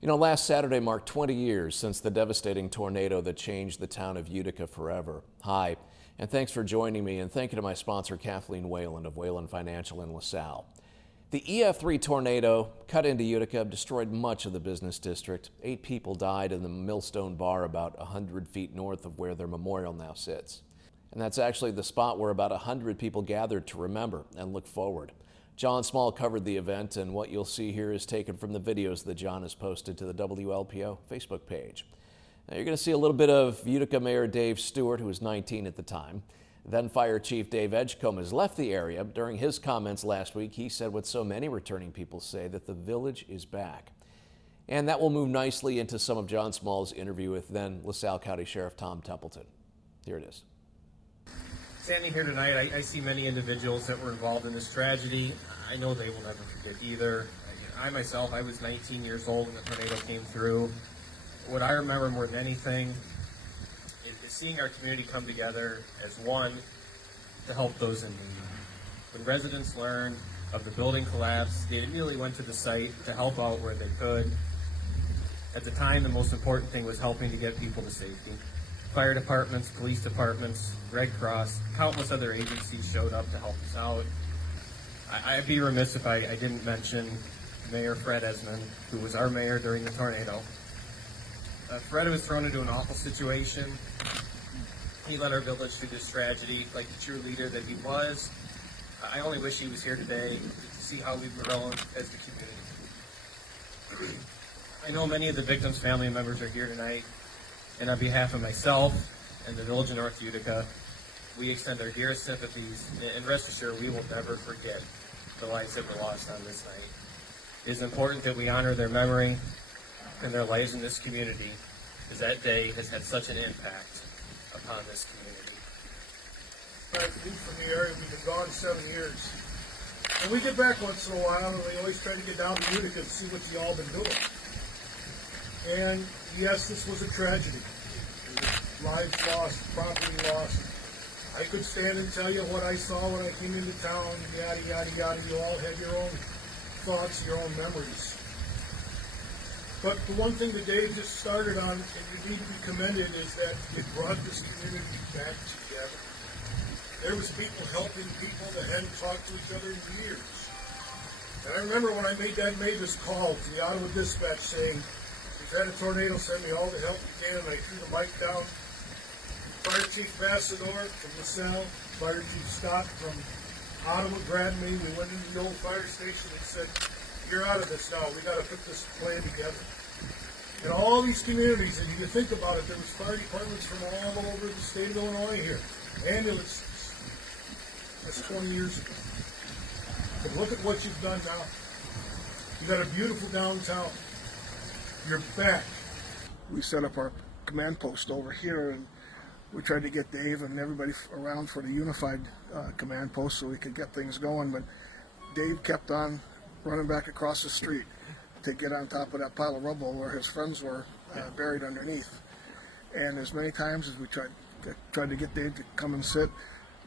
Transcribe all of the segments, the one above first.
You know, last Saturday marked 20 years since the devastating tornado that changed the town of Utica forever. Hi, and thanks for joining me, and thank you to my sponsor, Kathleen Whalen of Whalen Financial in LaSalle. The EF3 tornado cut into Utica, destroyed much of the business district. 8 people died in the Millstone Bar about 100 feet north of where their memorial now sits. And that's actually the spot where about 100 people gathered to remember and look forward. John Small covered the event, and what you'll see here is taken from the videos that John has posted to the WLPO Facebook page. Now you're going to see a little bit of Utica Mayor Dave Stewart, who was 19 at the time. Then Fire Chief Dave Edgecombe has left the area. During his comments last week, he said what so many returning people say, that the village is back. And that will move nicely into some of John Small's interview with then LaSalle County Sheriff Tom Templeton. Here it is. Standing here tonight, I see many individuals that were involved in this tragedy. I know they will never forget either. I myself, I was 19 years old when the tornado came through. What I remember more than anything is seeing our community come together as one to help those in need. When residents learned of the building collapse, they immediately went to the site to help out where they could. At the time, the most important thing was helping to get people to safety. Fire departments, police departments, Red Cross, countless other agencies showed up to help us out. I'd be remiss if I didn't mention Mayor Fred Esmond, who was our mayor during the tornado. Fred was thrown into an awful situation. He led our village through this tragedy like the true leader that he was. I only wish he was here today to see how we've grown as a community. I know many of the victims' family members are here tonight. And on behalf of myself and the village of North Utica, we extend our dearest sympathies, and rest assured we will never forget the lives that were lost on this night. It is important that we honor their memory and their lives in this community, as that day has had such an impact upon this community. I've been from the area. We've been gone 7 years. And we get back once in a while, and we always try to get down to Utica to see what you all been doing. And yes, this was a tragedy. Lives lost, property lost. I could stand and tell you what I saw when I came into town, yada, yada, yada. You all had your own thoughts, your own memories. But the one thing that Dave just started on, and you need to be commended, is that it brought this community back together. There was people helping people that hadn't talked to each other in years. And I remember when I made this call to the Ottawa Dispatch saying, "We've had a tornado, send me all the help you can," and I threw the mic down. Fire Chief Bassador from LaSalle, Fire Chief Scott from Ottawa grabbed me. We went into the old fire station and said, "You're out of this now. We got to put this plan together." And all these communities, and you think about it, there was fire departments from all over the state of Illinois here, ambulances. That's 20 years ago. But look at what you've done now. You got a beautiful downtown. You're back. We set up our command post over here, and we tried to get Dave and everybody around for the unified command post so we could get things going, but Dave kept on running back across the street to get on top of that pile of rubble where his friends were buried underneath. And as many times as we tried to get Dave to come and sit,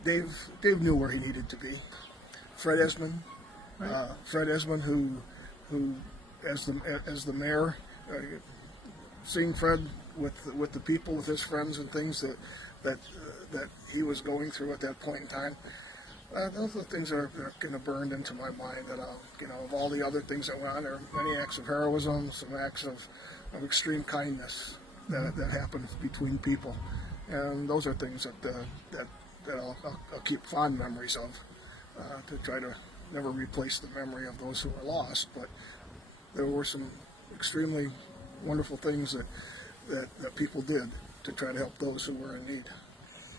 Dave knew where he needed to be. Fred Esmond, who as the mayor, seeing Fred with the people, with his friends and things that he was going through at that point in time, those are the things that are going to burn into my mind. That of all the other things that went on, there were many acts of heroism, some acts of extreme kindness that happened between people, and those are things that I'll keep fond memories of. To try to never replace the memory of those who were lost, but there were some extremely wonderful things that people did to try to help those who were in need.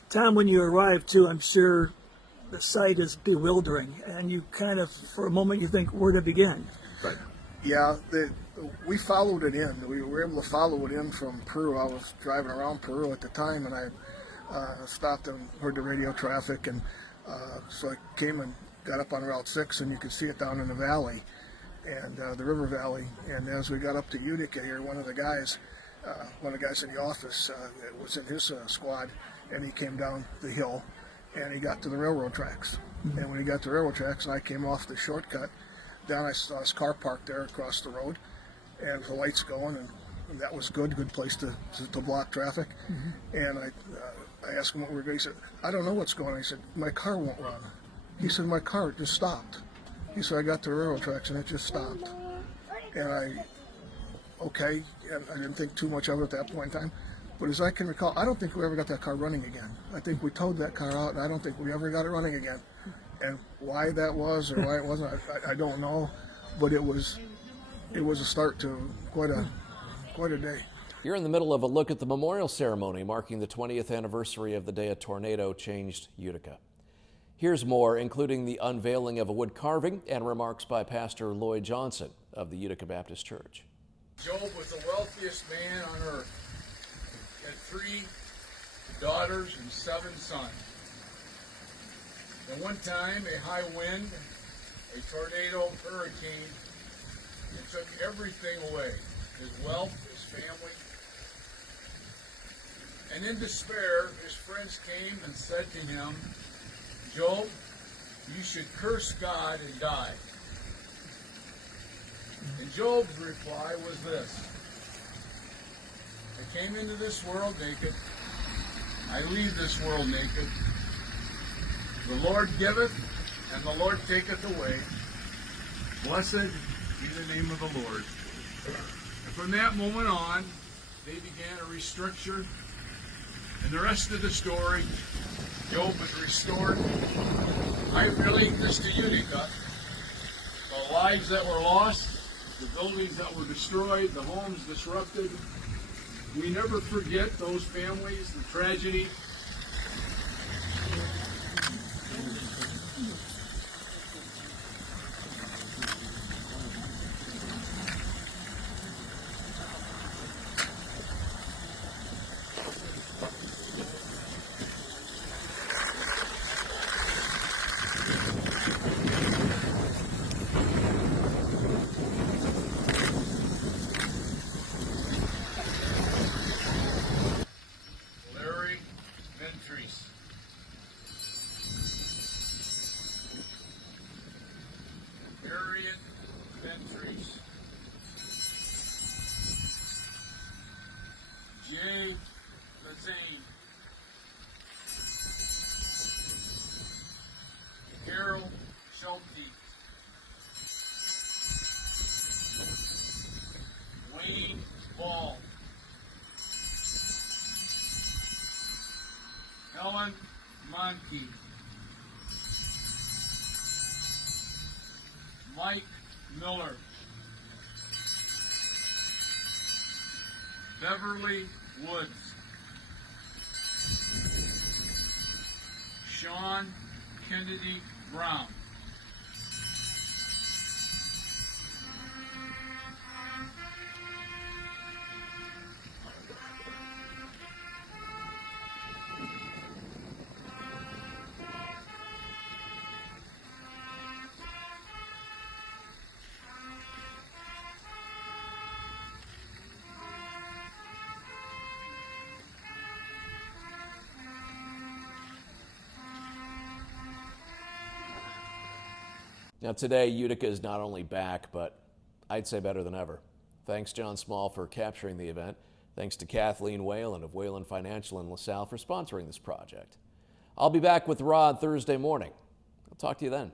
Tom, when you arrived too, I'm sure the sight is bewildering, and you kind of, for a moment, you think, where to begin? Right. Yeah, we followed it in. We were able to follow it in from Peru. I was driving around Peru at the time, and I stopped and heard the radio traffic, and so I came and got up on Route 6, and you could see it down in the valley, and the river valley. And as we got up to Utica here, one of the guys in the office was in his squad, and he came down the hill, and he got to the railroad tracks. Mm-hmm. And when he got to the railroad tracks, and I came off the shortcut, down I saw his car parked there across the road, and the lights going, and that was good place to block traffic. And I asked him what we were doing. He said, I don't know what's going on. He said, my car won't run. He said, my car just stopped. He said, I got to railroad tracks and it just stopped. And okay, and I didn't think too much of it at that point in time. But as I can recall, I don't think we ever got that car running again. I think we towed that car out, and I don't think we ever got it running again. And why that was or why it wasn't, I don't know. But it was a start to quite a day. You're in the middle of a look at the memorial ceremony marking the 20th anniversary of the day a tornado changed Utica. Here's more, including the unveiling of a wood carving and remarks by Pastor Lloyd Johnson of the Utica Baptist Church. Job was the wealthiest man on earth. He had 3 daughters and 7 sons. At one time, a high wind, a tornado, hurricane, it took everything away. His wealth, his family. And in despair, his friends came and said to him, Job, you should curse God and die. And Job's reply was this: I came into this world naked. I leave this world naked. The Lord giveth, and the Lord taketh away. Blessed be the name of the Lord. And from that moment on, they began a restructure. And the rest of the story, Job was restored. I relate this to Utica. The lives that were lost, the buildings that were destroyed, the homes disrupted. We never forget those families, the tragedy. Harriet Ventries, Jay Lazane, Harold Schulte, Wayne Ball, Helen Monke, Mike Miller, Beverly Woods, Sean Kennedy Brown, Now today, Utica is not only back, but I'd say better than ever. Thanks, John Small, for capturing the event. Thanks to Kathleen Whalen of Whalen Financial in LaSalle for sponsoring this project. I'll be back with Rod Thursday morning. I'll talk to you then.